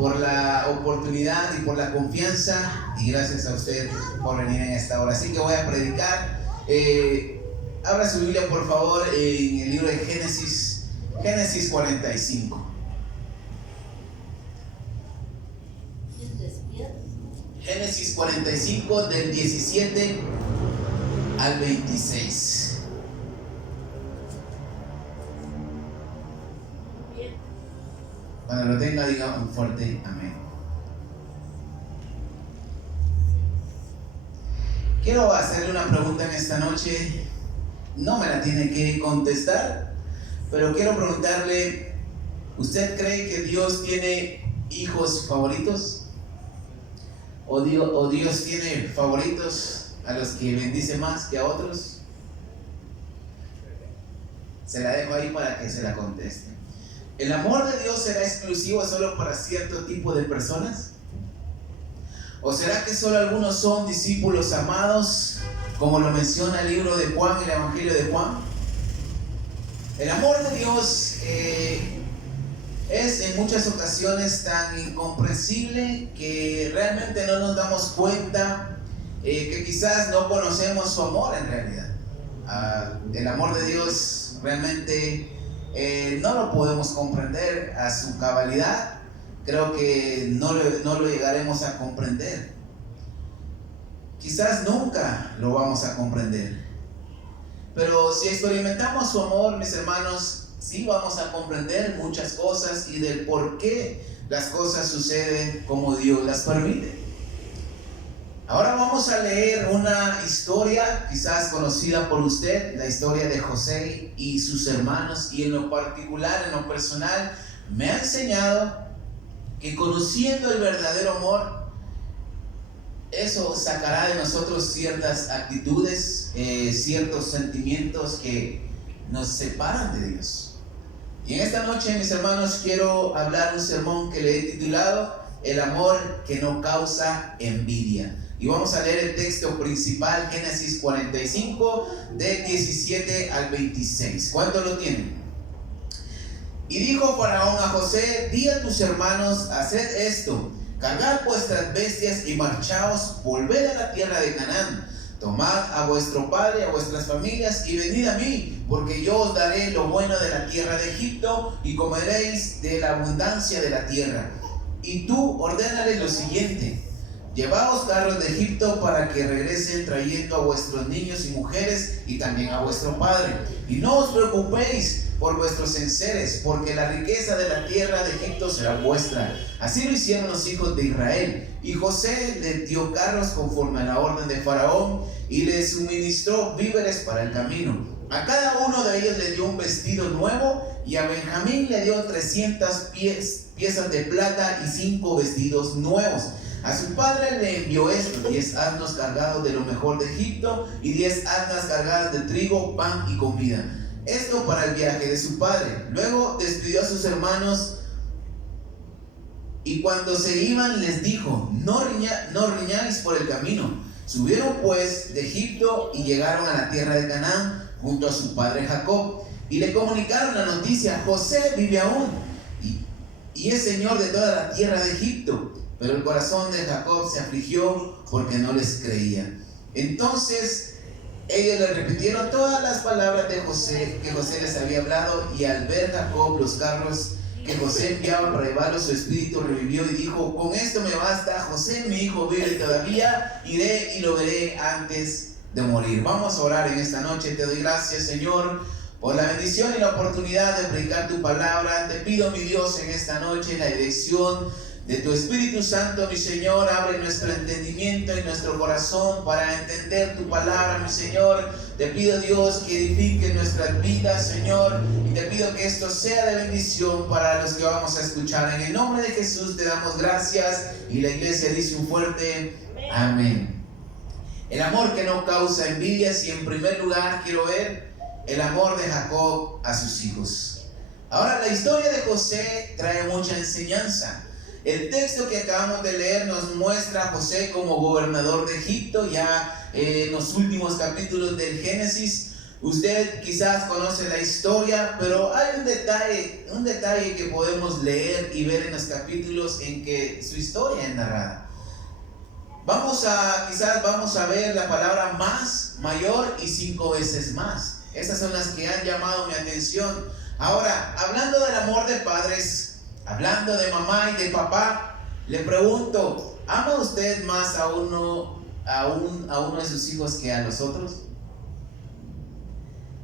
por la oportunidad y por la confianza, y gracias a usted por venir en esta hora. Así que voy a predicar. Abra su Biblia, por favor, en el libro de Génesis 45. Génesis 45, del 17 al 26. Cuando lo tenga, diga un fuerte amén. Quiero hacerle una pregunta en esta noche. No me la tiene que contestar, pero quiero preguntarle: ¿usted cree que Dios tiene hijos favoritos? ¿O Dios tiene favoritos a los que bendice más que a otros? Se la dejo ahí para que se la conteste. ¿El amor de Dios será exclusivo solo para cierto tipo de personas? ¿O será que solo algunos son discípulos amados, como lo menciona el libro de Juan, el Evangelio de Juan? El amor de Dios es en muchas ocasiones tan incomprensible que realmente no nos damos cuenta que quizás no conocemos su amor en realidad. El amor de Dios realmente no lo podemos comprender a su cabalidad. Creo que no lo llegaremos a comprender. Quizás nunca lo vamos a comprender. Pero si experimentamos su amor, mis hermanos, sí vamos a comprender muchas cosas y del por qué las cosas suceden como Dios las permite. Ahora vamos a leer una historia quizás conocida por usted, la historia de José y sus hermanos, y en lo particular, en lo personal, me ha enseñado que conociendo el verdadero amor, eso sacará de nosotros ciertas actitudes, ciertos sentimientos que nos separan de Dios. Y en esta noche, mis hermanos, quiero hablar un sermón que le he titulado El amor que no causa envidia. Y vamos a leer el texto principal, Génesis 45, del 17 al 26. ¿Cuánto lo tienen? Y dijo Faraón a José: di a tus hermanos, haced esto, cargad vuestras bestias y marchaos, volved a la tierra de Canaán. Tomad a vuestro padre, a vuestras familias, y venid a mí, porque yo os daré lo bueno de la tierra de Egipto, y comeréis de la abundancia de la tierra. Y tú ordénale lo siguiente: llevaos carros de Egipto para que regresen trayendo a vuestros niños y mujeres, y también a vuestro padre. Y no os preocupéis por vuestros enseres, porque la riqueza de la tierra de Egipto será vuestra. Así lo hicieron los hijos de Israel. Y José les dio carros conforme a la orden de Faraón, y les suministró víveres para el camino. A cada uno de ellos le dio un vestido nuevo, y a Benjamín le dio 300 piezas de plata y 5 vestidos nuevos. A su padre le envió esto: 10 asnos cargados de lo mejor de Egipto, y 10 asnas cargadas de trigo, pan y comida. Esto para el viaje de su padre. Luego despidió a sus hermanos, y cuando se iban les dijo: no riñáis por el camino. Subieron pues de Egipto y llegaron a la tierra de Canaán junto a su padre Jacob, y le comunicaron la noticia: José vive aún y es señor de toda la tierra de Egipto. Pero el corazón de Jacob se afligió porque no les creía. Entonces ellos le repitieron todas las palabras de José, que José les había hablado, y al ver Jacob los carros que José enviaba para llevarlos, su espíritu revivió y dijo: con esto me basta, José mi hijo vive todavía, iré y lo veré antes de morir. Vamos a orar en esta noche. Te doy gracias, Señor, por la bendición y la oportunidad de predicar tu palabra. Te pido, mi Dios, en esta noche la dirección de tu Espíritu Santo, mi Señor. Abre nuestro entendimiento y nuestro corazón para entender tu palabra, mi Señor. Te pido, Dios, que edifique nuestras vidas, Señor, y te pido que esto sea de bendición para los que vamos a escuchar. En el nombre de Jesús te damos gracias, y la iglesia dice un fuerte amén. El amor que no causa envidias. Y en primer lugar quiero ver el amor de Jacob a sus hijos. Ahora, la historia de José trae mucha enseñanza. El texto que acabamos de leer nos muestra a José como gobernador de Egipto. Ya en los últimos capítulos del Génesis Usted quizás conoce la historia, pero hay un detalle que podemos leer y ver en los capítulos en que su historia es narrada. Quizás vamos a ver la palabra más, mayor y 5 veces más. Esas son las que han llamado mi atención. Ahora, hablando del amor de padres, hablando de mamá y de papá, le pregunto, ¿ama usted más a uno de sus hijos que a los otros?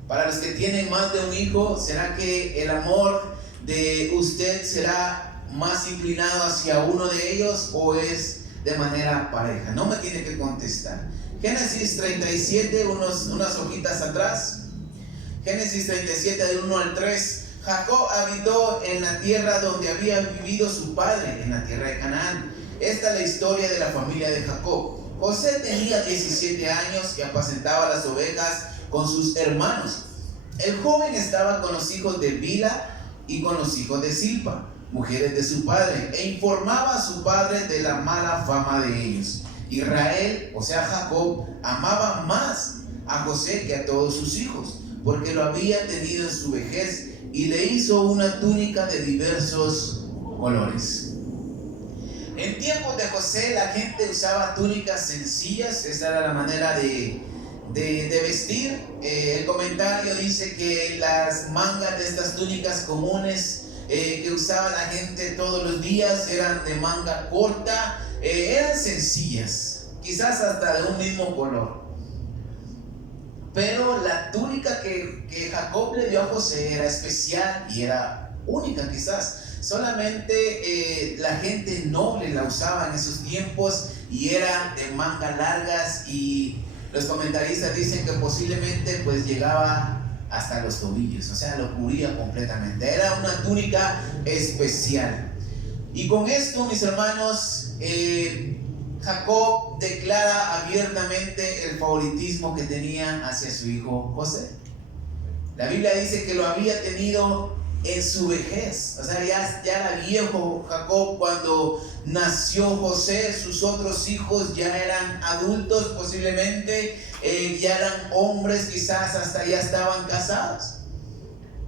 Para los que tienen más de un hijo, ¿será que el amor de usted será más inclinado hacia uno de ellos o es de manera pareja? No me tiene que contestar. Génesis 37, unas hojitas atrás. Génesis 37 del 1 al 3. Jacob habitó en la tierra donde había vivido su padre, en la tierra de Canaán. Esta es la historia de la familia de Jacob. José tenía 17 años y apacentaba las ovejas con sus hermanos. El joven estaba con los hijos de Bilha y con los hijos de Silpa, mujeres de su padre, e informaba a su padre de la mala fama de ellos. Israel, o sea Jacob, amaba más a José que a todos sus hijos, porque lo había tenido en su vejez, y le hizo una túnica de diversos colores. En tiempos de José la gente usaba túnicas sencillas, esa era la manera de vestir. El comentario dice que las mangas de estas túnicas comunes que usaba la gente todos los días eran de manga corta, eran sencillas, quizás hasta de un mismo color. Pero la túnica que Jacob le dio a José era especial y era única quizás. Solamente la gente noble la usaba en esos tiempos y era de mangas largas, y los comentaristas dicen que posiblemente pues llegaba hasta los tobillos, o sea, lo cubría completamente. Era una túnica especial. Y con esto, mis hermanos, Jacob declara abiertamente el favoritismo que tenía hacia su hijo José. La Biblia dice que lo había tenido en su vejez, o sea, ya era viejo Jacob cuando nació José. Sus otros hijos ya eran adultos, posiblemente ya eran hombres, quizás hasta ya estaban casados.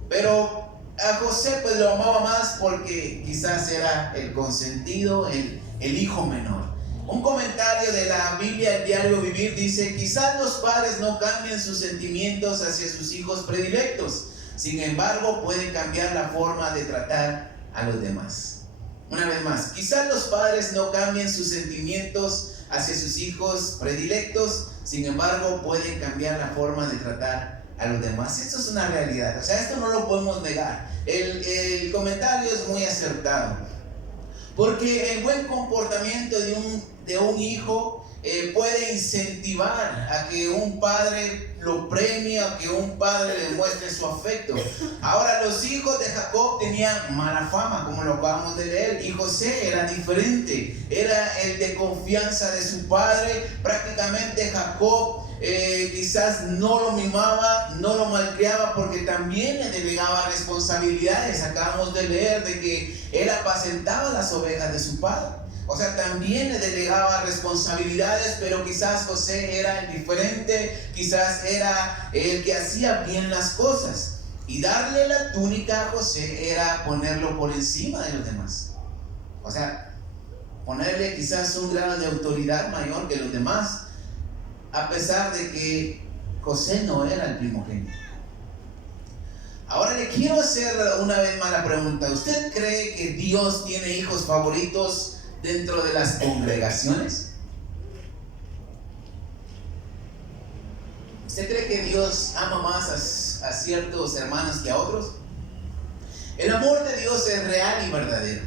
Pero a José pues lo amaba más porque quizás era el consentido, el hijo menor. Un comentario de la Biblia, el Diario Vivir, dice: quizás los padres no cambien sus sentimientos hacia sus hijos predilectos, sin embargo pueden cambiar la forma de tratar a los demás. Una vez más, quizás los padres no cambien sus sentimientos hacia sus hijos predilectos, sin embargo pueden cambiar la forma de tratar a los demás. Esto es una realidad, o sea, esto no lo podemos negar. El comentario es muy acertado, porque el buen comportamiento de un hijo puede incentivar a que un padre lo premie, a que un padre le muestre su afecto. Ahora, los hijos de Jacob tenían mala fama, como lo acabamos de leer, y José era diferente, era el de confianza de su padre. Prácticamente Jacob quizás no lo mimaba, no lo malcriaba, porque también le delegaba responsabilidades. Acabamos de leer de que él apacentaba las ovejas de su padre. O sea, también le delegaba responsabilidades, pero quizás José era el diferente, quizás era el que hacía bien las cosas. Y darle la túnica a José era ponerlo por encima de los demás. O sea, ponerle quizás un grado de autoridad mayor que los demás, a pesar de que José no era el primogénito. Ahora le quiero hacer una vez más la pregunta: ¿usted cree que Dios tiene hijos favoritos dentro de las congregaciones? ¿Usted cree que Dios ama más a ciertos hermanos que a otros? El amor de Dios es real y verdadero.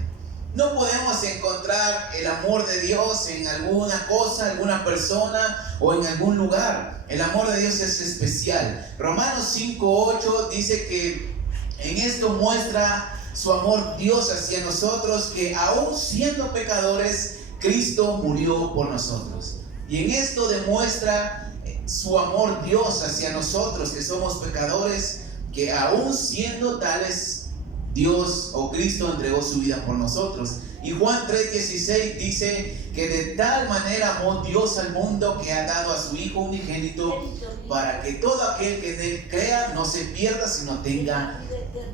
No podemos encontrar el amor de Dios en alguna cosa, alguna persona o en algún lugar. El amor de Dios es especial. Romanos 5:8 dice que en esto muestra su amor Dios hacia nosotros, que aún siendo pecadores, Cristo murió por nosotros. Y en esto demuestra su amor Dios hacia nosotros, que somos pecadores, que aún siendo tales, Dios o Cristo entregó su vida por nosotros. Y Juan 3:16 dice que de tal manera amó Dios al mundo que ha dado a su Hijo unigénito para que todo aquel que en él crea no se pierda, sino tenga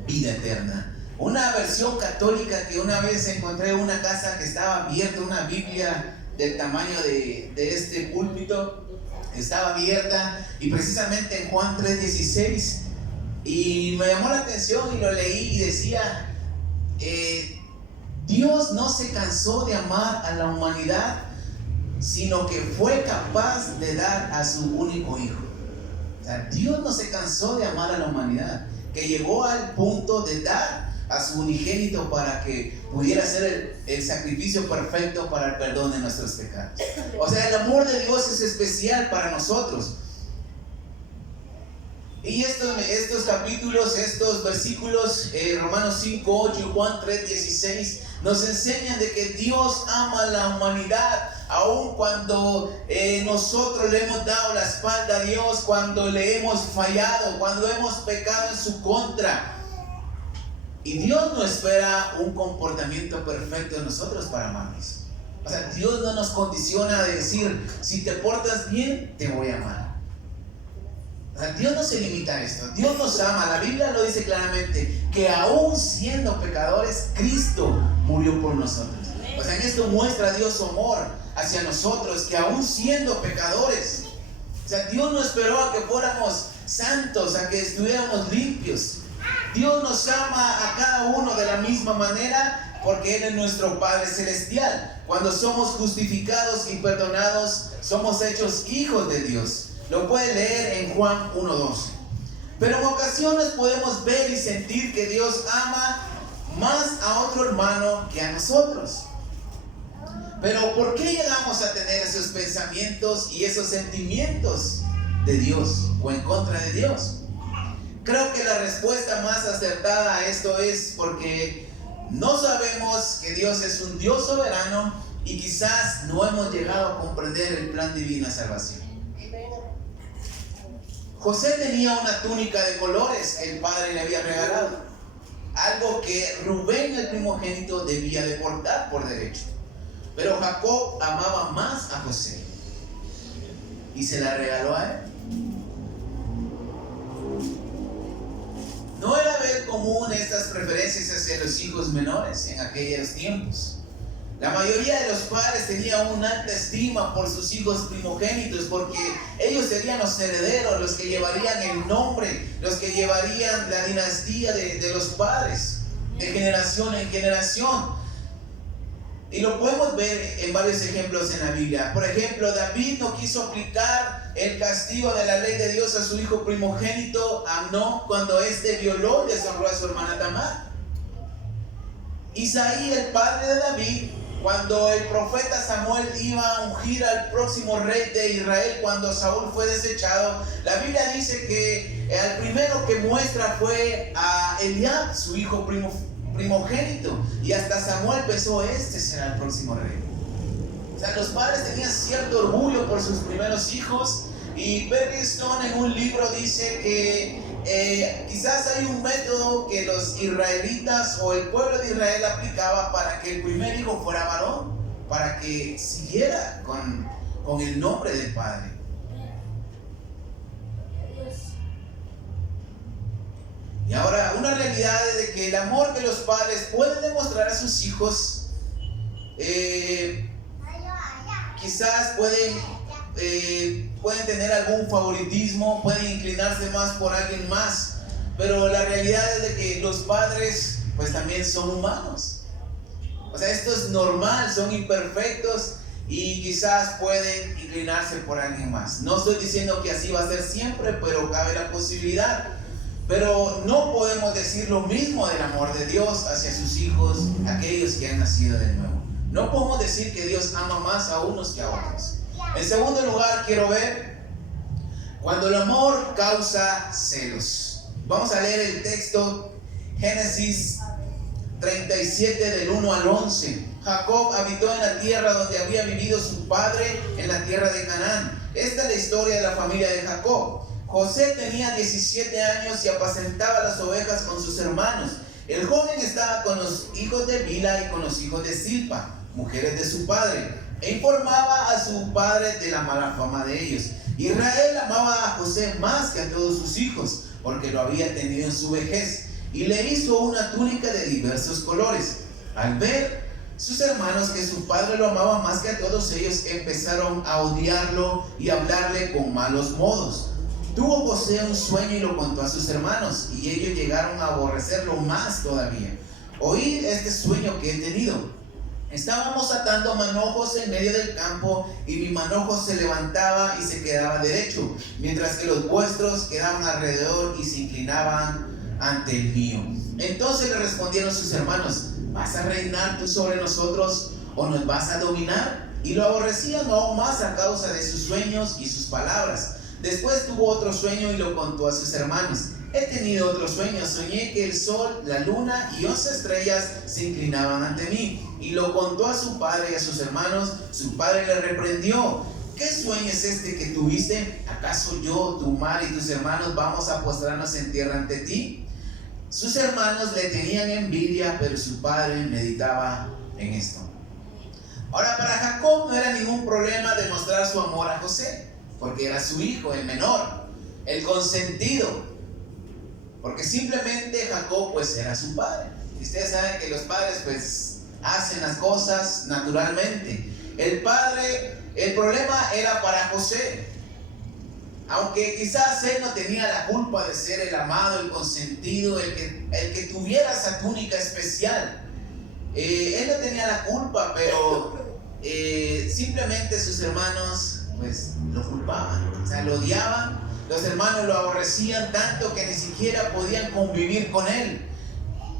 vida eterna. Una versión católica que una vez encontré en una casa que estaba abierta, una Biblia del tamaño de este púlpito, estaba abierta, y precisamente en Juan 3:16, y me llamó la atención y lo leí, y decía, Dios no se cansó de amar a la humanidad, sino que fue capaz de dar a su único Hijo. O sea, Dios no se cansó de amar a la humanidad, que llegó al punto de dar a su unigénito para que pudiera ser el sacrificio perfecto para el perdón de nuestros pecados. O sea, el amor de Dios es especial para nosotros. Y estos capítulos, estos versículos, Romanos 5:8 y Juan 3:16, nos enseñan de que Dios ama a la humanidad, aun cuando nosotros le hemos dado la espalda a Dios, cuando le hemos fallado, cuando hemos pecado en su contra. Y Dios no espera un comportamiento perfecto de nosotros para amarnos. O sea, Dios no nos condiciona de decir, si te portas bien, te voy a amar. O sea, Dios no se limita a esto. Dios nos ama. La Biblia lo dice claramente, que aún siendo pecadores, Cristo murió por nosotros. O sea, en esto muestra Dios su amor hacia nosotros, que aún siendo pecadores, o sea, Dios no esperó a que fuéramos santos, a que estuviéramos limpios. Dios nos ama a cada uno de la misma manera, porque Él es nuestro Padre Celestial. Cuando somos justificados y perdonados, somos hechos hijos de Dios. Lo puede leer en Juan 1:12. Pero en ocasiones podemos ver y sentir que Dios ama más a otro hermano que a nosotros. Pero ¿por qué llegamos a tener esos pensamientos y esos sentimientos de Dios o en contra de Dios? Creo que la respuesta más acertada a esto es porque no sabemos que Dios es un Dios soberano y quizás no hemos llegado a comprender el plan divino de salvación. José tenía una túnica de colores que el padre le había regalado, algo que Rubén, el primogénito, debía de portar por derecho. Pero Jacob amaba más a José y se la regaló a él. No era ver común estas preferencias hacia los hijos menores en aquellos tiempos. La mayoría de los padres tenían una alta estima por sus hijos primogénitos, porque ellos serían los herederos, los que llevarían el nombre, los que llevarían la dinastía de los padres, de generación en generación. Y lo podemos ver en varios ejemplos en la Biblia. Por ejemplo, David no quiso aplicar el castigo de la ley de Dios a su hijo primogénito, Amnón, cuando éste violó y deshonró a su hermana Tamar. Isaí, el padre de David, cuando el profeta Samuel iba a ungir al próximo rey de Israel, cuando Saúl fue desechado, la Biblia dice que al primero que muestra fue a Eliab, su hijo primogénito, y hasta Samuel pensó, este será el próximo rey. O sea, los padres tenían cierto orgullo por sus primeros hijos, y Barry Stone en un libro dice que quizás hay un método que los israelitas o el pueblo de Israel aplicaba para que el primer hijo fuera varón, para que siguiera con el nombre del padre. Y ahora, una realidad es de que el amor que los padres pueden demostrar a sus hijos, quizás pueden tener algún favoritismo, pueden inclinarse más por alguien más, pero la realidad es de que los padres pues también son humanos. O sea, esto es normal, son imperfectos y quizás pueden inclinarse por alguien más. No estoy diciendo que así va a ser siempre, pero cabe la posibilidad. Pero no podemos decir lo mismo del amor de Dios hacia sus hijos, aquellos que han nacido de nuevo. No podemos decir que Dios ama más a unos que a otros. En segundo lugar, quiero ver cuando el amor causa celos. Vamos a leer el texto, Génesis 37 del 1 al 11. Jacob habitó en la tierra donde había vivido su padre, en la tierra de Canaán. Esta es la historia de la familia de Jacob. José tenía 17 años y apacentaba las ovejas con sus hermanos. El joven estaba con los hijos de Bilha y con los hijos de Zilpa, mujeres de su padre, e informaba a su padre de la mala fama de ellos. Israel amaba a José más que a todos sus hijos, porque lo había tenido en su vejez, y le hizo una túnica de diversos colores. Al ver sus hermanos que su padre lo amaba más que a todos ellos, empezaron a odiarlo y a hablarle con malos modos. Tuvo José un sueño y lo contó a sus hermanos, y ellos llegaron a aborrecerlo más todavía. Oíd este sueño que he tenido. Estábamos atando manojos en medio del campo, y mi manojo se levantaba y se quedaba derecho, mientras que los vuestros quedaban alrededor y se inclinaban ante el mío. Entonces le respondieron sus hermanos: ¿vas a reinar tú sobre nosotros o nos vas a dominar? Y lo aborrecían aún más a causa de sus sueños y sus palabras. Después tuvo otro sueño y lo contó a sus hermanos. He tenido otro sueño, soñé que el sol, la luna y 11 estrellas se inclinaban ante mí. Y lo contó a su padre y a sus hermanos. Su padre le reprendió: ¿qué sueño es este que tuviste? ¿Acaso yo, tu madre y tus hermanos vamos a postrarnos en tierra ante ti? Sus hermanos le tenían envidia, pero su padre meditaba en esto. Ahora, para Jacob no era ningún problema demostrar su amor a José, porque era su hijo, el menor, el consentido. Porque simplemente Jacob pues era su padre. Y ustedes saben que los padres pues hacen las cosas naturalmente. El problema era para José. Aunque quizás él no tenía la culpa de ser el amado, el consentido, el que tuviera esa túnica especial. Él no tenía la culpa, pero simplemente sus hermanos pues lo culpaban, o sea, lo odiaban. Los hermanos lo aborrecían tanto que ni siquiera podían convivir con él.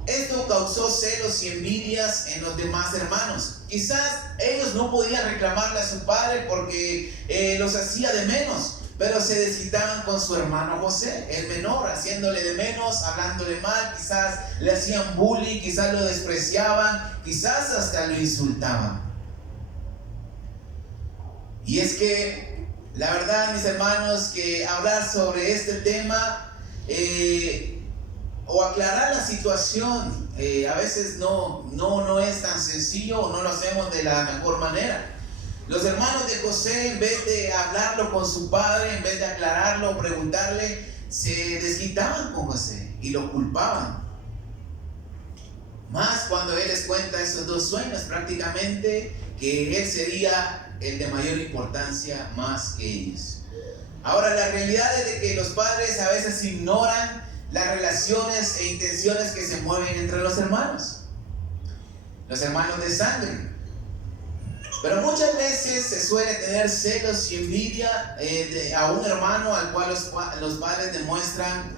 Esto causó celos y envidias en los demás hermanos. Quizás ellos no podían reclamarle a su padre porque los hacía de menos, pero se desquitaban con su hermano José, el menor, haciéndole de menos, hablándole mal. Quizás le hacían bullying, quizás lo despreciaban, quizás hasta lo insultaban. Y es que la verdad, mis hermanos, que hablar sobre este tema o aclarar la situación a veces no es tan sencillo, o no lo hacemos de la mejor manera. Los hermanos de José, en vez de hablarlo con su padre, en vez de aclararlo o preguntarle, se desquitaban con José y lo culpaban. Más cuando él les cuenta esos dos sueños, prácticamente que él sería el de mayor importancia más que ellos. Ahora, la realidad es de que los padres a veces ignoran las relaciones e intenciones que se mueven entre los hermanos de sangre. Pero muchas veces se suele tener celos y envidia a un hermano al cual los padres demuestran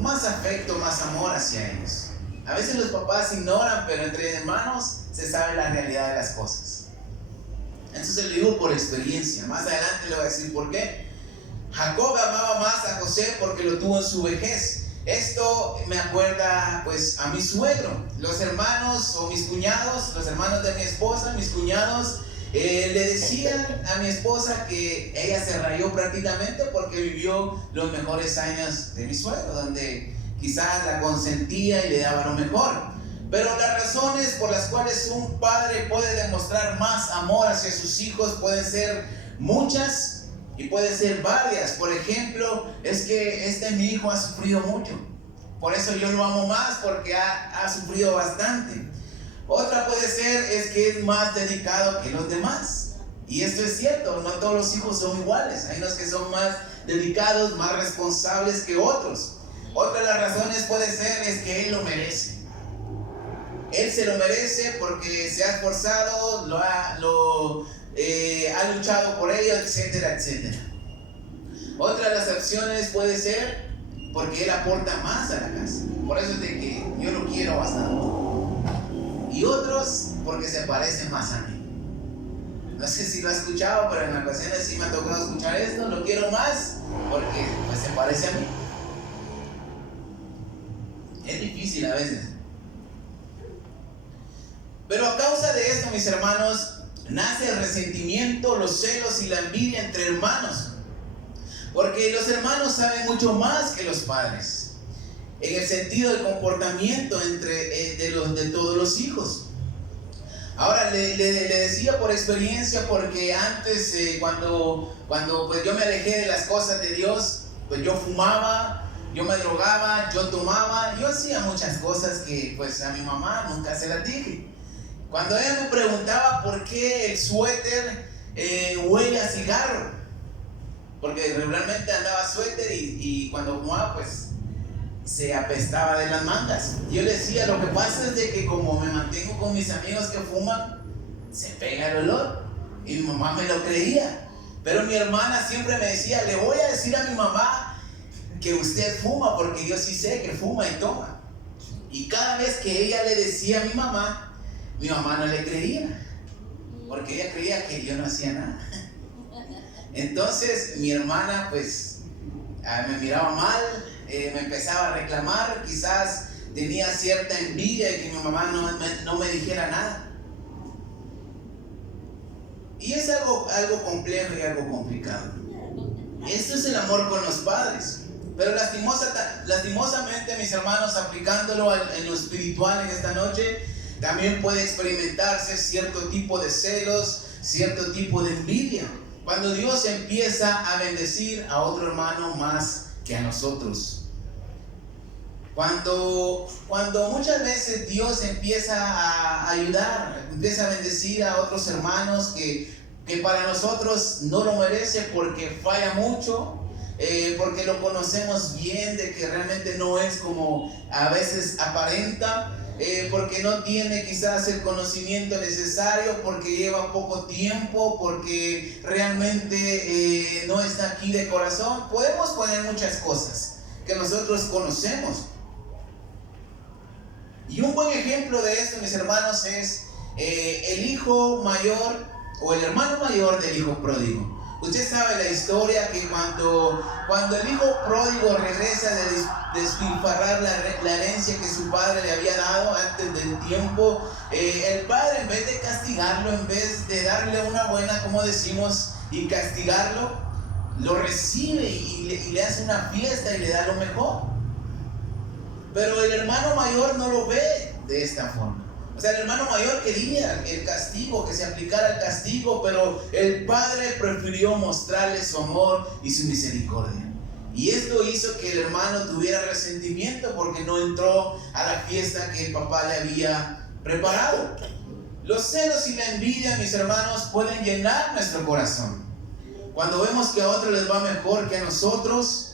más afecto, más amor hacia ellos. A veces los papás ignoran, pero entre hermanos se sabe la realidad de las cosas. Entonces lo digo por experiencia. Más adelante le voy a decir por qué. Jacob amaba más a José porque lo tuvo en su vejez. Esto me acuerda pues a mi suegro. Los hermanos o mis cuñados, los hermanos de mi esposa, mis cuñados, le decían a mi esposa que ella se rayó prácticamente porque vivió los mejores años de mi suegro, donde quizás la consentía y le daba lo mejor. Pero las razones por las cuales un padre puede demostrar más amor hacia sus hijos pueden ser muchas y pueden ser varias. Por ejemplo, es que mi hijo ha sufrido mucho, por eso yo lo amo más, porque ha sufrido bastante. Otra puede ser es que es más dedicado que los demás. Y esto es cierto, no todos los hijos son iguales. Hay unos que son más dedicados, más responsables que otros. Otra de las razones puede ser es que él lo merece. Él se lo merece porque se ha esforzado, ha luchado por ello, etcétera, etcétera. Otra de las opciones puede ser porque él aporta más a la casa. Por eso es de que yo lo quiero bastante. Y otros porque se parecen más a mí. No sé si lo ha escuchado, pero en ocasiones sí me ha tocado escuchar esto. Lo quiero más porque pues, se parece a mí. Es difícil a veces. Pero a causa de esto, mis hermanos, nace el resentimiento, los celos y la envidia entre hermanos. Porque los hermanos saben mucho más que los padres. en el sentido del comportamiento de todos los hijos. Ahora le decía por experiencia, porque antes cuando pues yo me alejé de las cosas de Dios, pues yo fumaba, yo me drogaba, yo tomaba, yo hacía muchas cosas que pues a mi mamá nunca se las dije. Cuando ella me preguntaba por qué el suéter huele a cigarro, porque regularmente andaba suéter y cuando fumaba pues se apestaba de las mangas. Yo le decía, lo que pasa es de que como me mantengo con mis amigos que fuman, se pega el olor. Y mi mamá me lo creía. Pero mi hermana siempre me decía, le voy a decir a mi mamá que usted fuma, porque yo sí sé que fuma y toma. Y cada vez que ella le decía a mi mamá no le creía, porque ella creía que yo no hacía nada. Entonces mi hermana pues me miraba mal, me empezaba a reclamar, quizás tenía cierta envidia de que mi mamá no me dijera nada. Y es algo complejo y algo complicado. Esto es el amor con los padres. Pero lastimosamente, mis hermanos, aplicándolo en lo espiritual en esta noche, también puede experimentarse cierto tipo de celos, cierto tipo de envidia, cuando Dios empieza a bendecir a otro hermano más que a nosotros. Cuando muchas veces Dios empieza a ayudar, empieza a bendecir a otros hermanos que para nosotros no lo merece, porque falla mucho, porque lo conocemos bien de que realmente no es como a veces aparenta, porque no tiene quizás el conocimiento necesario, porque lleva poco tiempo, porque realmente no está aquí de corazón. Podemos poner muchas cosas que nosotros conocemos. Y un buen ejemplo de esto, mis hermanos, es el hijo mayor o el hermano mayor del hijo pródigo. Usted sabe la historia que cuando el hijo pródigo regresa de despilfarrar la herencia que su padre le había dado antes del tiempo, el padre, en vez de castigarlo, en vez de darle una buena, como decimos, y castigarlo, lo recibe y le hace una fiesta y le da lo mejor. Pero el hermano mayor no lo ve de esta forma. O sea, el hermano mayor quería el castigo, que se aplicara el castigo, pero el padre prefirió mostrarle su amor y su misericordia. Y esto hizo que el hermano tuviera resentimiento porque no entró a la fiesta que el papá le había preparado. Los celos y la envidia, mis hermanos, pueden llenar nuestro corazón. Cuando vemos que a otros les va mejor que a nosotros,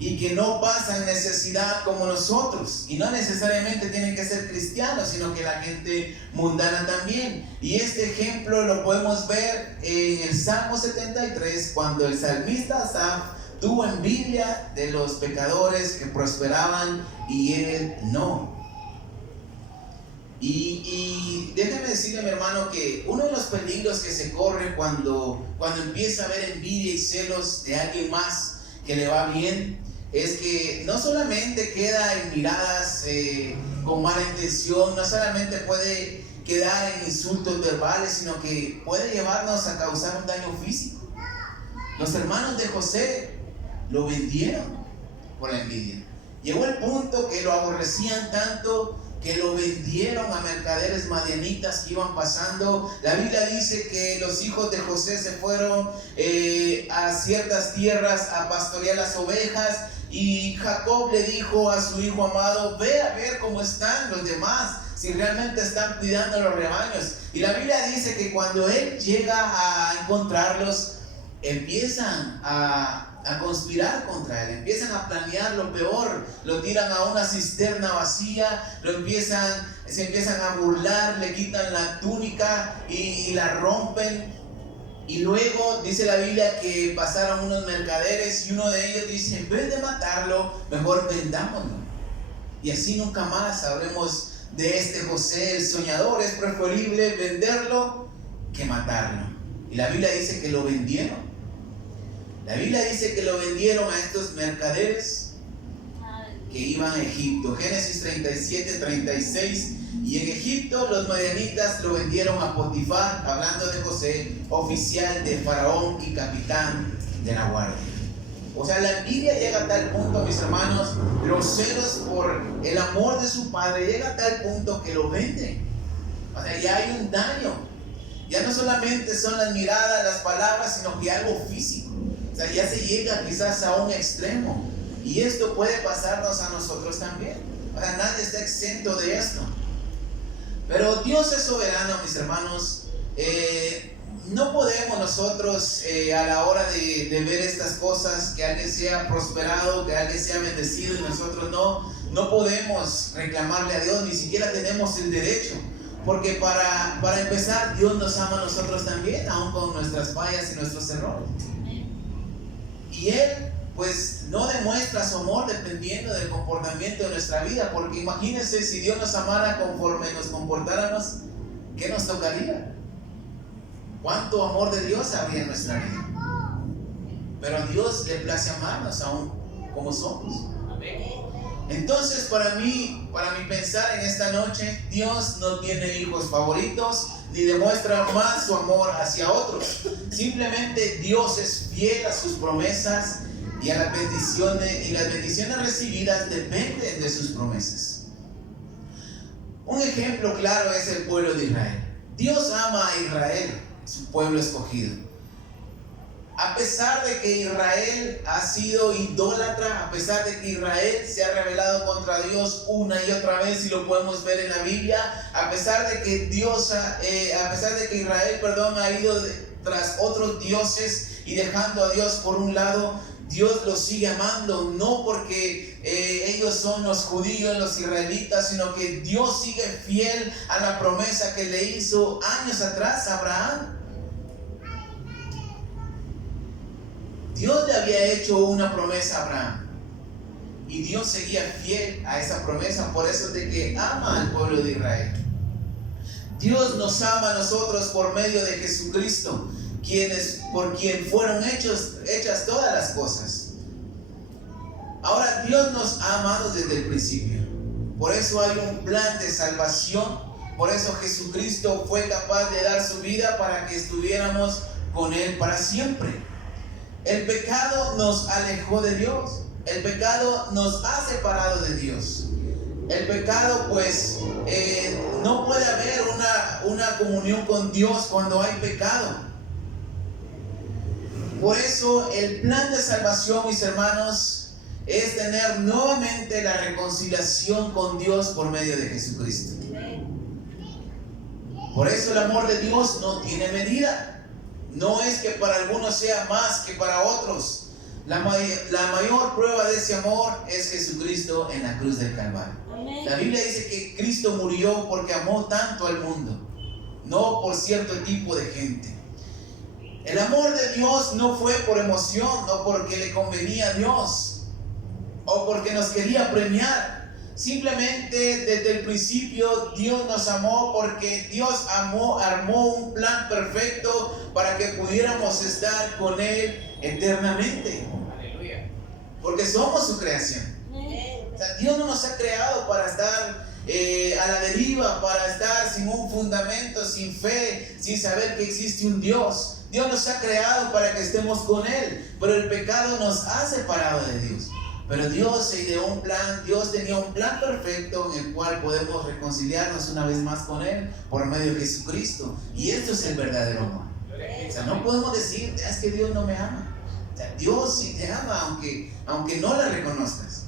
y que no pasan necesidad como nosotros, y no necesariamente tienen que ser cristianos, sino que la gente mundana también. Y este ejemplo lo podemos ver en el Salmo 73, cuando el salmista Asaf tuvo envidia de los pecadores que prosperaban y él no. Y déjame decirle, mi hermano, que uno de los peligros que se corre cuando empieza a haber envidia y celos de alguien más que le va bien, es que no solamente queda en miradas con mala intención, no solamente puede quedar en insultos verbales, sino que puede llevarnos a causar un daño físico. Los hermanos de José lo vendieron por la envidia. Llegó el punto que lo aborrecían tanto que lo vendieron a mercaderes madianitas que iban pasando. La Biblia dice que los hijos de José se fueron a ciertas tierras a pastorear las ovejas, y Jacob le dijo a su hijo amado: ve a ver cómo están los demás, si realmente están cuidando los rebaños. Y la Biblia dice que cuando él llega a encontrarlos, empiezan a conspirar contra él, empiezan a planear lo peor, lo tiran a una cisterna vacía, se empiezan a burlar, le quitan la túnica y la rompen. Y luego dice la Biblia que pasaron unos mercaderes y uno de ellos dice: en vez de matarlo, mejor vendámoslo, y así nunca más sabremos de este José el soñador. Es preferible venderlo que matarlo. Y la Biblia dice que lo vendieron. La Biblia dice que lo vendieron a estos mercaderes que iban a Egipto. Génesis 37-36. Y en Egipto los madianitas lo vendieron a Potifar, hablando de José, oficial de Faraón y capitán de la guardia. O sea, la envidia llega a tal punto, mis hermanos, los celos por el amor de su padre llega a tal punto que lo venden. O sea, ya hay un daño. Ya no solamente son las miradas, las palabras, sino que algo físico. O sea, ya se llega quizás a un extremo. Y esto puede pasarnos a nosotros también. O sea, nadie está exento de esto. Pero Dios es soberano, mis hermanos. No podemos nosotros a la hora de ver estas cosas, que alguien sea prosperado, que alguien sea bendecido y nosotros no podemos reclamarle a Dios, ni siquiera tenemos el derecho. Porque para empezar, Dios nos ama a nosotros también, aun con nuestras fallas y nuestros errores. Y Él pues no demuestra su amor dependiendo del comportamiento de nuestra vida. Porque imagínense, si Dios nos amara conforme nos comportáramos, ¿qué nos tocaría? ¿Cuánto amor de Dios habría en nuestra vida? Pero a Dios le place amarnos aún como somos. Entonces, para mi pensar en esta noche, Dios no tiene hijos favoritos ni demuestra más su amor hacia otros. Simplemente Dios es fiel a sus promesas y a las bendiciones recibidas dependen de sus promesas. Un ejemplo claro es el pueblo de Israel. Dios ama a Israel, su pueblo escogido. A pesar de que Israel ha sido idólatra, a pesar de que Israel se ha rebelado contra Dios una y otra vez, y lo podemos ver en la Biblia, a pesar de que Israel ha ido tras otros dioses y dejando a Dios por un lado, Dios los sigue amando, no porque ellos son los judíos, los israelitas, sino que Dios sigue fiel a la promesa que le hizo años atrás a Abraham. Dios le había hecho una promesa a Abraham y Dios seguía fiel a esa promesa. Por eso es de que ama al pueblo de Israel. Dios nos ama a nosotros por medio de Jesucristo, por quien fueron hechas todas las cosas. Ahora, Dios nos ha amado desde el principio. Por eso hay un plan de salvación. Por eso Jesucristo fue capaz de dar su vida para que estuviéramos con Él para siempre. El pecado nos alejó de Dios. El pecado nos ha separado de Dios. El pecado, pues, no puede haber una comunión con Dios cuando hay pecado. Por eso el plan de salvación, mis hermanos, es tener nuevamente la reconciliación con Dios por medio de Jesucristo. Por eso el amor de Dios no tiene medida. No es que para algunos sea más que para otros. La mayor prueba de ese amor es Jesucristo en la cruz del Calvario. Amén. La Biblia dice que Cristo murió porque amó tanto al mundo, no por cierto tipo de gente. El amor de Dios no fue por emoción, no porque le convenía a Dios o porque nos quería premiar. Simplemente desde el principio Dios nos amó porque Dios armó un plan perfecto para que pudiéramos estar con Él eternamente. Aleluya. Porque somos su creación. O sea, Dios no nos ha creado para estar a la deriva, para estar sin un fundamento, sin fe, sin saber que existe un Dios. Dios nos ha creado para que estemos con Él, pero el pecado nos ha separado de Dios. Pero Dios ideó un plan, Dios tenía un plan perfecto en el cual podemos reconciliarnos una vez más con Él por medio de Jesucristo. Y esto es el verdadero amor. O sea, no podemos decir, es que Dios no me ama. O sea, Dios sí te ama, aunque no la reconozcas.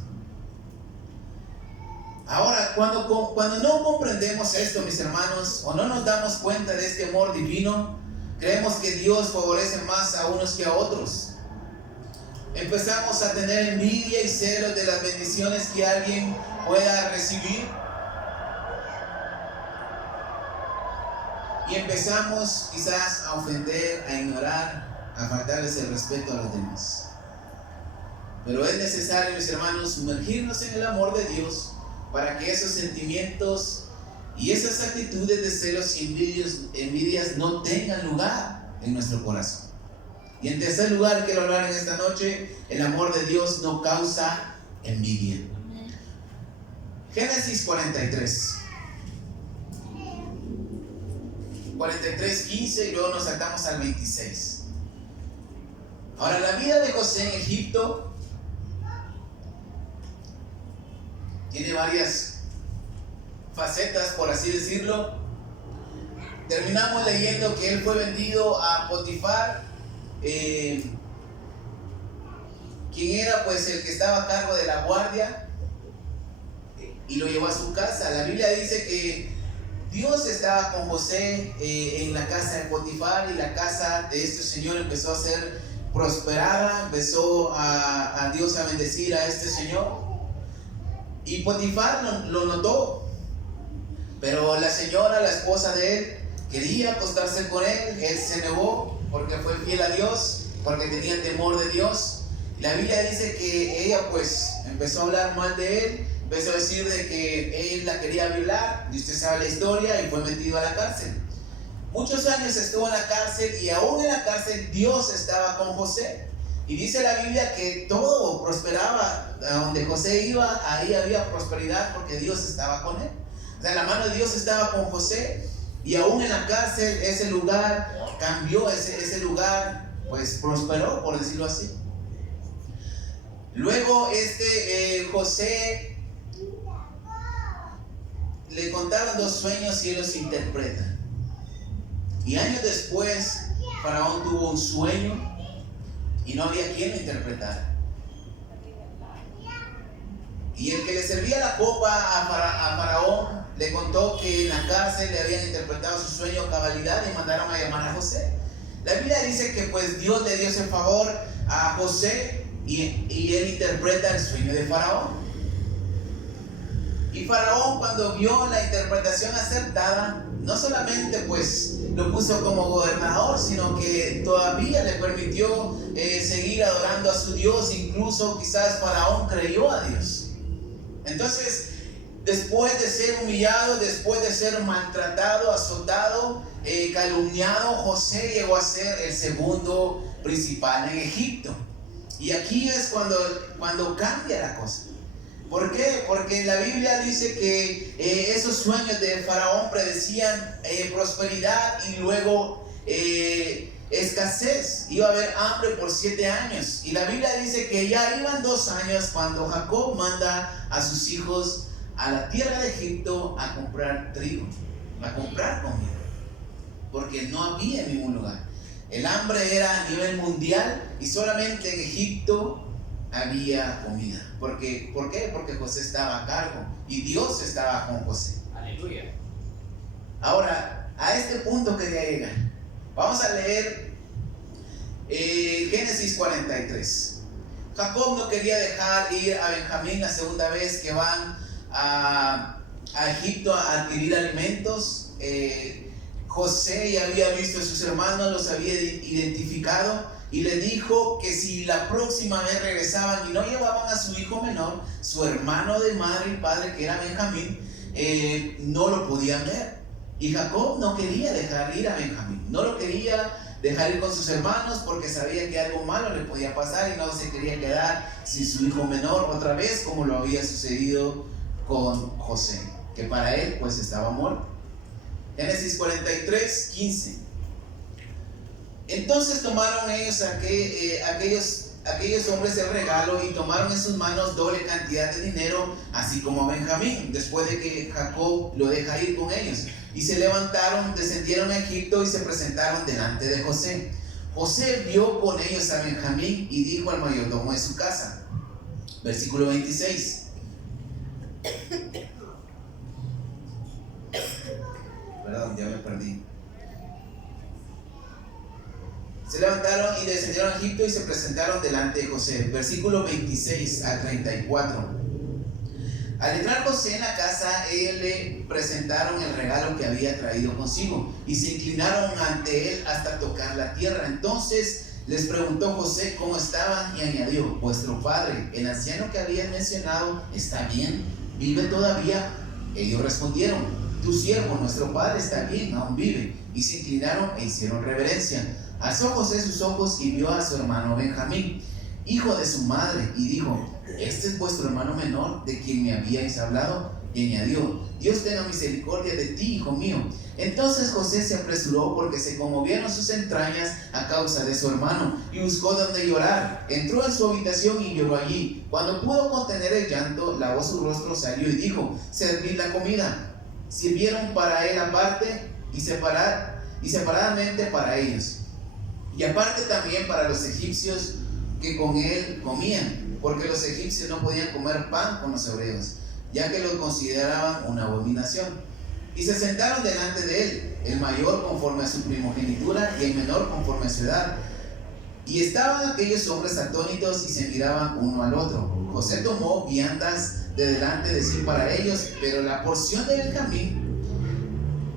Ahora, cuando no comprendemos esto, mis hermanos, o no nos damos cuenta de este amor divino, creemos que Dios favorece más a unos que a otros. Empezamos a tener envidia y celos de las bendiciones que alguien pueda recibir. Y empezamos quizás a ofender, a ignorar, a faltarles el respeto a los demás. Pero es necesario, mis hermanos, sumergirnos en el amor de Dios para que esos sentimientos y esas actitudes de celos y envidias no tengan lugar en nuestro corazón. Y en tercer lugar, quiero hablar en esta noche, el amor de Dios no causa envidia. Génesis 43. 43:15 y luego nos saltamos al 26. Ahora, la vida de José en Egipto tiene varias facetas, por así decirlo. Terminamos leyendo que él fue vendido a Potifar, quien era pues el que estaba a cargo de la guardia, y lo llevó a su casa. La Biblia dice que Dios estaba con José en la casa de Potifar, y la casa de este señor empezó a ser prosperada, empezó a Dios a bendecir a este señor. Y Potifar lo notó, pero la señora, la esposa de él, quería acostarse con él. Él se negó porque fue fiel a Dios, porque tenía temor de Dios. Y la Biblia dice que ella pues empezó a hablar mal de él, empezó a decir de que él la quería violar, y usted sabe la historia, y fue metido a la cárcel. Muchos años estuvo en la cárcel, y aún en la cárcel Dios estaba con José. Y dice la Biblia que todo prosperaba. A donde José iba, ahí había prosperidad, porque Dios estaba con él. O sea, la mano de Dios estaba con José. Y aún en la cárcel, ese lugar cambió, ese lugar pues prosperó, por decirlo así. Luego José le contaron 2 sueños y él los interpreta. Y años después, Faraón tuvo un sueño y no había quien lo interpretara. Y el que le servía la copa a Faraón le contó que en la cárcel le habían interpretado su sueño a cabalidad, y mandaron a llamar a José. La Biblia dice que pues Dios le dio ese favor a José, y él interpreta el sueño de Faraón. Y Faraón, cuando vio la interpretación acertada, no solamente pues lo puso como gobernador, sino que todavía le permitió seguir adorando a su Dios. Incluso quizás Faraón creyó a Dios. Entonces, después de ser humillado, después de ser maltratado, azotado, calumniado, José llegó a ser el segundo principal en Egipto. Y aquí es cuando cambia la cosa. ¿Por qué? Porque la Biblia dice que esos sueños de Faraón predecían prosperidad y luego escasez. Iba a haber hambre por 7 años. Y la Biblia dice que ya iban 2 años cuando Jacob manda a sus hijos a la tierra de Egipto a comprar trigo, a comprar comida, porque no había en ningún lugar. El hambre era a nivel mundial, y solamente en Egipto había comida. ¿Por qué? Porque José estaba a cargo y Dios estaba con José. Aleluya. Ahora, a este punto quería llegar. Vamos a leer Génesis 43. Jacob no quería dejar ir a Benjamín la segunda vez que van a Egipto a adquirir alimentos. José ya había visto a sus hermanos, los había identificado, y le dijo que si la próxima vez regresaban y no llevaban a su hijo menor, su hermano de madre y padre, que era Benjamín, no lo podían ver. Y Jacob no quería dejar ir a Benjamín, no lo quería dejar ir con sus hermanos, porque sabía que algo malo le podía pasar y no se quería quedar sin su hijo menor otra vez, como lo había sucedido con José, que para él pues estaba muerto. Génesis 43, 15. Entonces tomaron ellos aquellos hombres el regalo, y tomaron en sus manos doble cantidad de dinero, así como a Benjamín, después de que Jacob lo deja ir con ellos. Y se levantaron, descendieron a Egipto y se presentaron delante de José. José vio con ellos a Benjamín y dijo al mayordomo de su casa. Versículo 26. Perdón, ya me perdí. Se levantaron y descendieron a Egipto y se presentaron delante de José. Versículo 26 al 34. Al entrar José en la casa, le presentaron el regalo que había traído consigo, y se inclinaron ante él hasta tocar la tierra. Entonces les preguntó José cómo estaban, y añadió: vuestro padre, el anciano que habían mencionado, ¿está bien? ¿Vive todavía? Ellos respondieron: tu siervo, nuestro padre, está bien, aún vive. Y se inclinaron e hicieron reverencia. Alzó José sus ojos y vio a su hermano Benjamín, hijo de su madre, y dijo: ¿este es vuestro hermano menor, de quien me habíais hablado? Y añadió: Dios tenga misericordia de ti, hijo mío. Entonces José se apresuró porque se conmovieron sus entrañas a causa de su hermano y buscó donde llorar. Entró en su habitación y lloró allí. Cuando pudo contener el llanto, lavó su rostro, salió y dijo: servid la comida. Sirvieron para él aparte y separadamente para ellos. Y aparte también para los egipcios que con él comían, porque los egipcios no podían comer pan con los hebreos, ya que lo consideraban una abominación. Y se sentaron delante de él, el mayor conforme a su primogenitura y el menor conforme a su edad. Y estaban aquellos hombres atónitos y se miraban uno al otro. José tomó viandas de delante de sí para ellos, pero la porción de Benjamín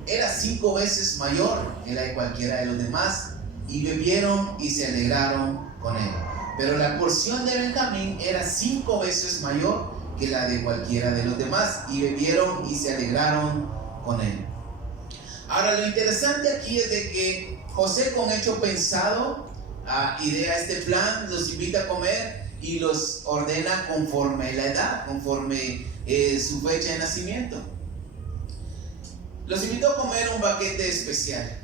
era 5 veces mayor que la de cualquiera de los demás, y bebieron y se alegraron con él. Pero la porción de Benjamín era 5 veces mayor que la de cualquiera de los demás, y bebieron y se alegraron con él. Ahora, lo interesante aquí es de que José, con hecho pensado, idea este plan, los invita a comer y los ordena conforme la edad, conforme su fecha de nacimiento. Los invitó a comer un banquete especial.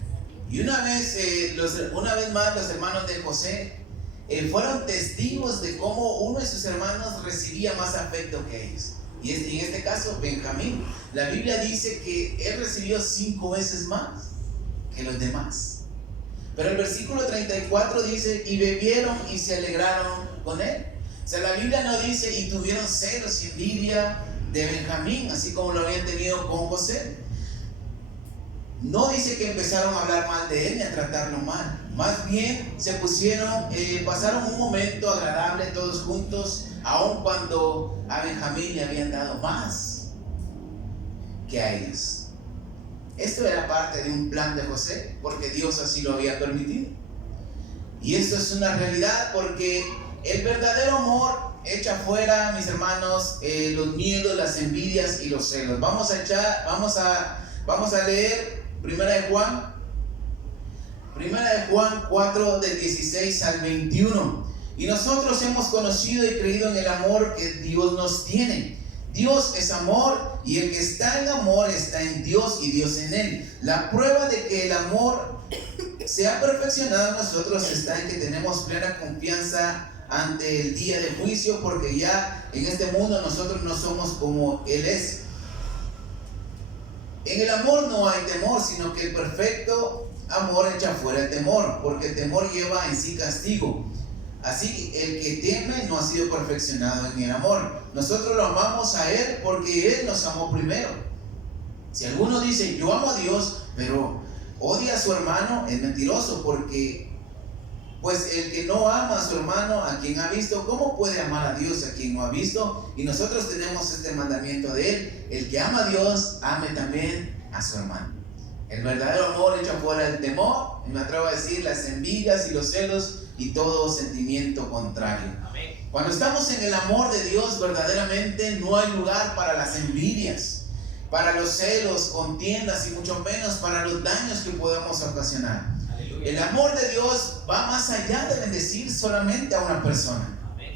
Y una vez más los hermanos de José fueron testigos de cómo uno de sus hermanos recibía más afecto que ellos. Y en este caso, Benjamín. La Biblia dice que él recibió 5 veces más que los demás. Pero el versículo 34 dice: y bebieron y se alegraron con él. O sea, la Biblia no dice: y tuvieron celos y envidia de Benjamín, así como lo habían tenido con José. No dice que empezaron a hablar mal de él ni a tratarlo mal. Más bien se pasaron un momento agradable todos juntos, aun cuando a Benjamín le habían dado más que a ellos. Esto era parte de un plan de José, porque Dios así lo había permitido. Y esto es una realidad, porque el verdadero amor echa fuera, mis hermanos, los miedos, las envidias y los celos. Vamos a leer Primera de Juan 4, del 16 al 21. Y nosotros hemos conocido y creído en el amor que Dios nos tiene. Dios es amor, y el que está en amor está en Dios y Dios en él. La prueba de que el amor se ha perfeccionado en nosotros está en que tenemos plena confianza ante el día del juicio, porque ya en este mundo nosotros no somos como Él es. En el amor no hay temor, sino que el perfecto amor echa fuera el temor, porque el temor lleva en sí castigo. Así el que teme no ha sido perfeccionado en el amor. Nosotros lo amamos a Él porque Él nos amó primero. Si alguno dice: yo amo a Dios, pero odia a su hermano, es mentiroso, porque pues el que no ama a su hermano, a quien ha visto, ¿cómo puede amar a Dios a quien no ha visto? Y nosotros tenemos este mandamiento de Él: el que ama a Dios, ame también a su hermano. El verdadero amor echa fuera el temor, y me atrevo a decir las envidias y los celos y todo sentimiento contrario. Amén. Cuando estamos en el amor de Dios, verdaderamente no hay lugar para las envidias, para los celos, contiendas, y mucho menos para los daños que podemos ocasionar. Aleluya. El amor de Dios va más allá de bendecir solamente a una persona. Amén.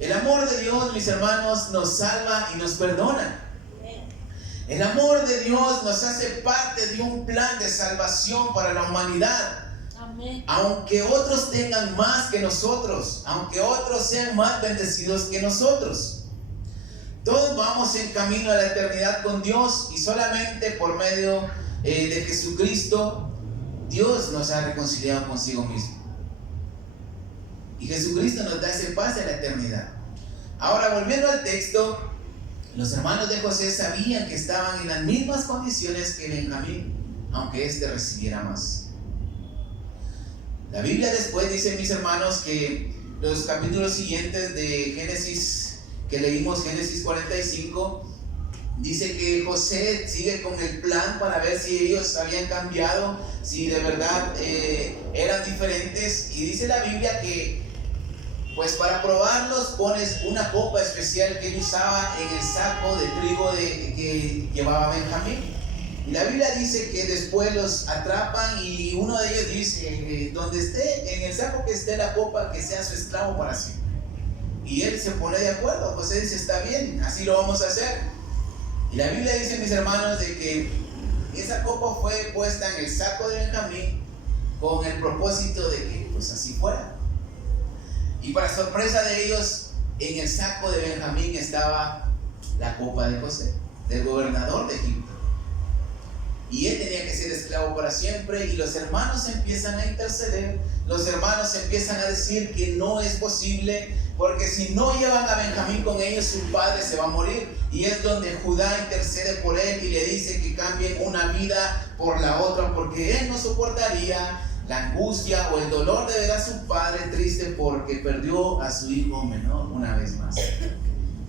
El amor de Dios, mis hermanos, nos salva y nos perdona. El amor de Dios nos hace parte de un plan de salvación para la humanidad. Amén. Aunque otros tengan más que nosotros, aunque otros sean más bendecidos que nosotros, todos vamos en camino a la eternidad con Dios, y solamente por medio de Jesucristo Dios nos ha reconciliado consigo mismo, y Jesucristo nos da ese pase a la eternidad. Ahora, volviendo al texto, los hermanos de José sabían que estaban en las mismas condiciones que Benjamín, aunque éste recibiera más. La Biblia después dice, mis hermanos, que los capítulos siguientes de Génesis, que leímos, Génesis 45, dice que José sigue con el plan para ver si ellos habían cambiado, si de verdad eran diferentes. Y dice la Biblia que pues para probarlos pones una copa especial que él usaba en el saco de trigo que llevaba Benjamín. Y la Biblia dice que después los atrapan, y uno de ellos dice: donde esté, en el saco que esté la copa, que sea su esclavo para siempre. Y él se pone de acuerdo. José dice: está bien, así lo vamos a hacer. Y la Biblia dice, mis hermanos, de que esa copa fue puesta en el saco de Benjamín con el propósito de que pues así fuera. Y para sorpresa de ellos, en el saco de Benjamín estaba la copa de José, del gobernador de Egipto. Y él tenía que ser esclavo para siempre. Y los hermanos empiezan a interceder. Los hermanos empiezan a decir que no es posible, porque si no llevan a Benjamín con ellos, su padre se va a morir. Y es donde Judá intercede por él y le dice que cambien una vida por la otra, porque él no soportaría la angustia o el dolor de ver a su padre triste porque perdió a su hijo menor una vez más.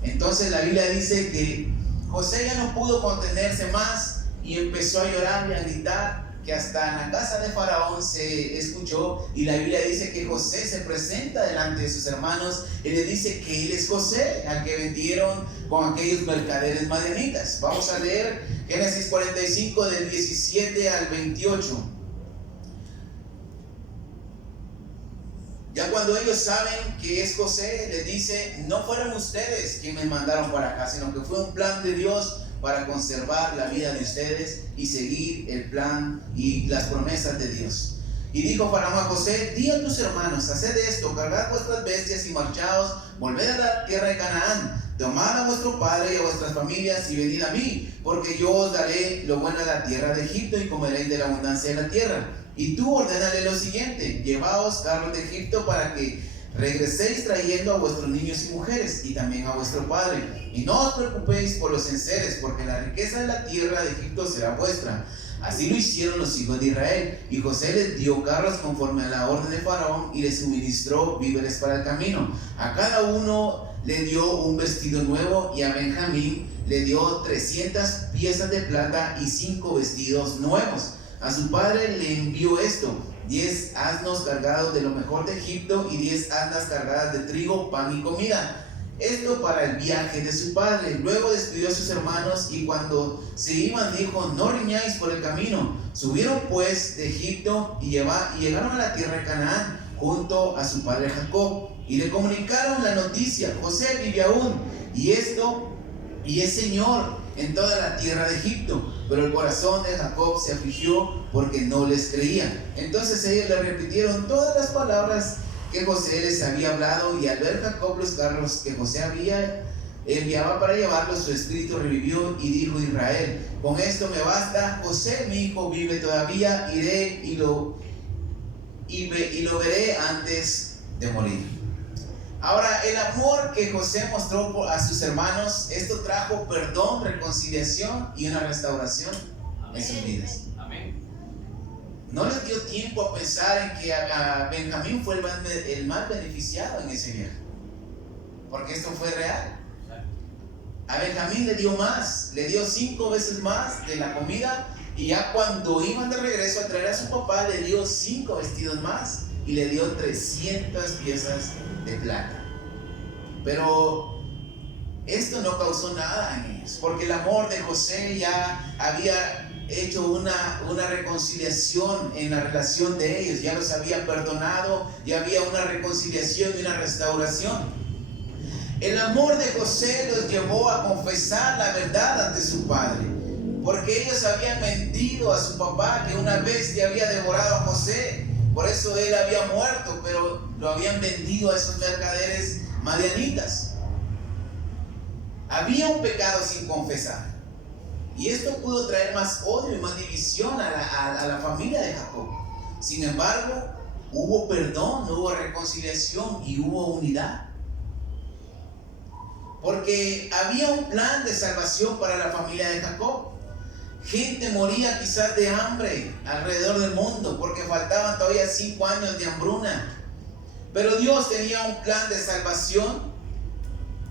Entonces la Biblia dice que José ya no pudo contenerse más y empezó a llorar y a gritar, que hasta en la casa de Faraón se escuchó. Y la Biblia dice que José se presenta delante de sus hermanos y le dice que él es José, al que vendieron con aquellos mercaderes madianitas. Vamos a leer Génesis 45 del 17 al 28. Ya cuando ellos saben que es José, les dice: no fueron ustedes quienes me mandaron para acá, sino que fue un plan de Dios para conservar la vida de ustedes y seguir el plan y las promesas de Dios. Y dijo Faraón a José: di a tus hermanos, haced esto, cargad vuestras bestias y marchaos, volved a la tierra de Canaán, tomad a vuestro padre y a vuestras familias y venid a mí, porque yo os daré lo bueno de la tierra de Egipto y comeréis de la abundancia de la tierra. Y tú ordénale lo siguiente: llevaos carros de Egipto para que regreséis trayendo a vuestros niños y mujeres y también a vuestro padre, y no os preocupéis por los enseres, porque la riqueza de la tierra de Egipto será vuestra. Así lo hicieron los hijos de Israel, y José les dio carros conforme a la orden de Faraón y les suministró víveres para el camino. A cada uno le dio un vestido nuevo, y a Benjamín le dio 300 piezas de plata y 5 vestidos nuevos. A su padre le envió esto: 10 asnos cargados de lo mejor de Egipto y 10 asnas cargadas de trigo, pan y comida. Esto para el viaje de su padre. Luego despidió a sus hermanos y cuando se iban dijo: no riñáis por el camino. Subieron pues de Egipto y llegaron a la tierra de Canaán junto a su padre Jacob. Y le comunicaron la noticia: José vive aún y es señor en toda la tierra de Egipto. Pero el corazón de Jacob se afligió porque no les creía. Entonces ellos le repitieron todas las palabras que José les había hablado, y al ver Jacob los carros que José enviaba para llevarlos, su espíritu revivió y dijo Israel: con esto me basta, José mi hijo vive todavía, iré y lo veré antes de morir. Ahora, el amor que José mostró a sus hermanos, esto trajo perdón, reconciliación y una restauración en sus vidas. Amén. No les dio tiempo a pensar en que a Benjamín fue el más beneficiado en ese viaje, porque esto fue real. A Benjamín le dio más, le dio 5 veces más de la comida, y ya cuando iban de regreso a traer a su papá, le dio 5 vestidos más y le dio 300 piezas de plata. Pero esto no causó nada en ellos, porque el amor de José ya había hecho una reconciliación en la relación de ellos, ya los había perdonado, ya había una reconciliación y una restauración. El amor de José los llevó a confesar la verdad ante su padre, porque ellos habían mentido a su papá que una bestia había devorado a José. Por eso él había muerto, pero lo habían vendido a esos mercaderes madianitas. Había un pecado sin confesar, y esto pudo traer más odio y más división a la familia de Jacob. Sin embargo, hubo perdón, hubo reconciliación y hubo unidad, porque había un plan de salvación para la familia de Jacob. Gente moría quizás de hambre alrededor del mundo porque faltaban todavía 5 años de hambruna. Pero Dios tenía un plan de salvación,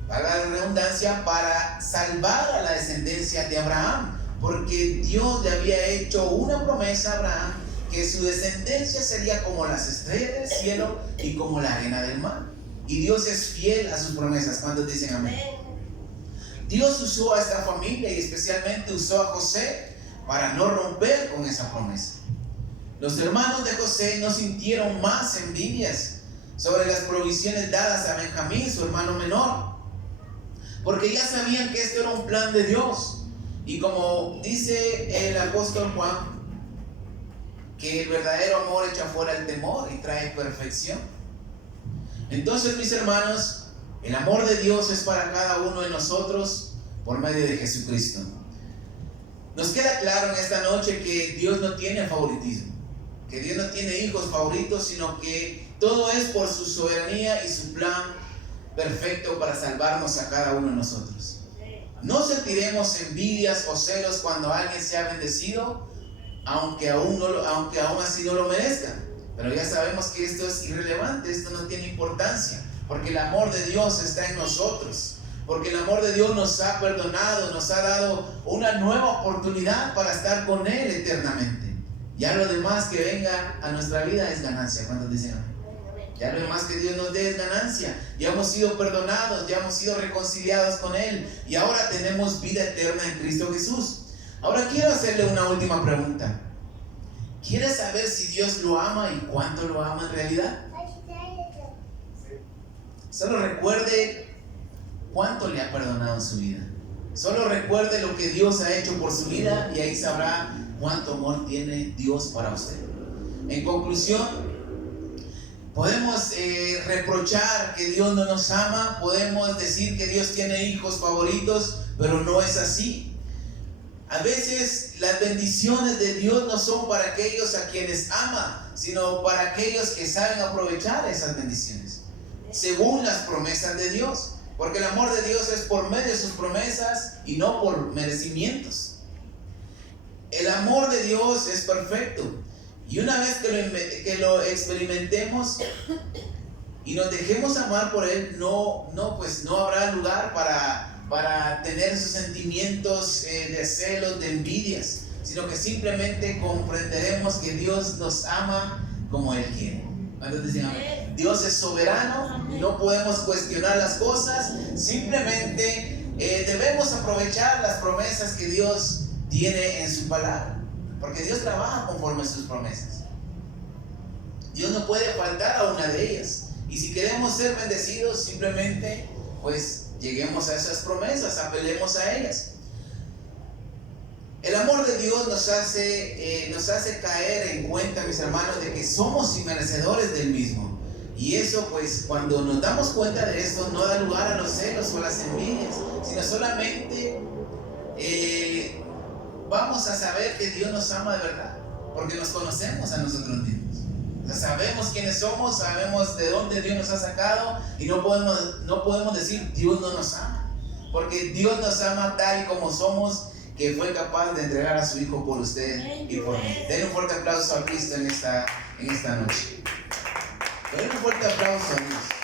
para la redundancia, para salvar a la descendencia de Abraham. Porque Dios le había hecho una promesa a Abraham, que su descendencia sería como las estrellas del cielo y como la arena del mar. Y Dios es fiel a sus promesas. ¿Cuántos dicen amén? Dios usó a esta familia y especialmente usó a José para no romper con esa promesa. Los hermanos de José no sintieron más envidias sobre las provisiones dadas a Benjamín, su hermano menor, porque ya sabían que esto era un plan de Dios. Y como dice el apóstol Juan, que el verdadero amor echa fuera el temor y trae perfección. Entonces, mis hermanos, el amor de Dios es para cada uno de nosotros por medio de Jesucristo. Nos queda claro en esta noche que Dios no tiene favoritismo, que Dios no tiene hijos favoritos, sino que todo es por su soberanía y su plan perfecto para salvarnos a cada uno de nosotros. No sentiremos envidias o celos cuando alguien sea bendecido, aunque aún así no lo merezca. Pero ya sabemos que esto es irrelevante, esto no tiene importancia, porque el amor de Dios está en nosotros, porque el amor de Dios nos ha perdonado, nos ha dado una nueva oportunidad para estar con Él eternamente. Ya lo demás que venga a nuestra vida es ganancia. ¿Cuántos dicen amén? Ya lo demás que Dios nos dé es ganancia. Ya hemos sido perdonados, ya hemos sido reconciliados con Él y ahora tenemos vida eterna en Cristo Jesús. Ahora quiero hacerle una última pregunta. ¿Quiere saber si Dios lo ama y cuánto lo ama en realidad? Solo recuerde cuánto le ha perdonado en su vida. Solo recuerde lo que Dios ha hecho por su vida y ahí sabrá cuánto amor tiene Dios para usted. En conclusión, podemos reprochar que Dios no nos ama, podemos decir que Dios tiene hijos favoritos, pero no es así. A veces las bendiciones de Dios no son para aquellos a quienes ama, sino para aquellos que saben aprovechar esas bendiciones, según las promesas de Dios. Porque el amor de Dios es por medio de sus promesas y no por merecimientos. El amor de Dios es perfecto. Y una vez que lo experimentemos y nos dejemos amar por Él, no habrá lugar para tener esos sentimientos de celos, de envidias, sino que simplemente comprenderemos que Dios nos ama como Él quiere. Dios es soberano, no podemos cuestionar las cosas, simplemente debemos aprovechar las promesas que Dios tiene en su palabra. Porque Dios trabaja conforme a sus promesas. Dios no puede faltar a una de ellas. Y si queremos ser bendecidos, simplemente lleguemos a esas promesas, apelemos a ellas. El amor de Dios nos hace caer en cuenta, mis hermanos, de que somos inmerecedores del mismo. Y eso, cuando nos damos cuenta de esto, no da lugar a los celos o a las envidias, sino solamente vamos a saber que Dios nos ama de verdad, porque nos conocemos a nosotros mismos. O sea, sabemos quiénes somos, sabemos de dónde Dios nos ha sacado y no podemos decir Dios no nos ama, porque Dios nos ama tal y como somos, que fue capaz de entregar a su Hijo por usted y por mí. Den un fuerte aplauso a Cristo en esta noche. Den un fuerte aplauso a Dios.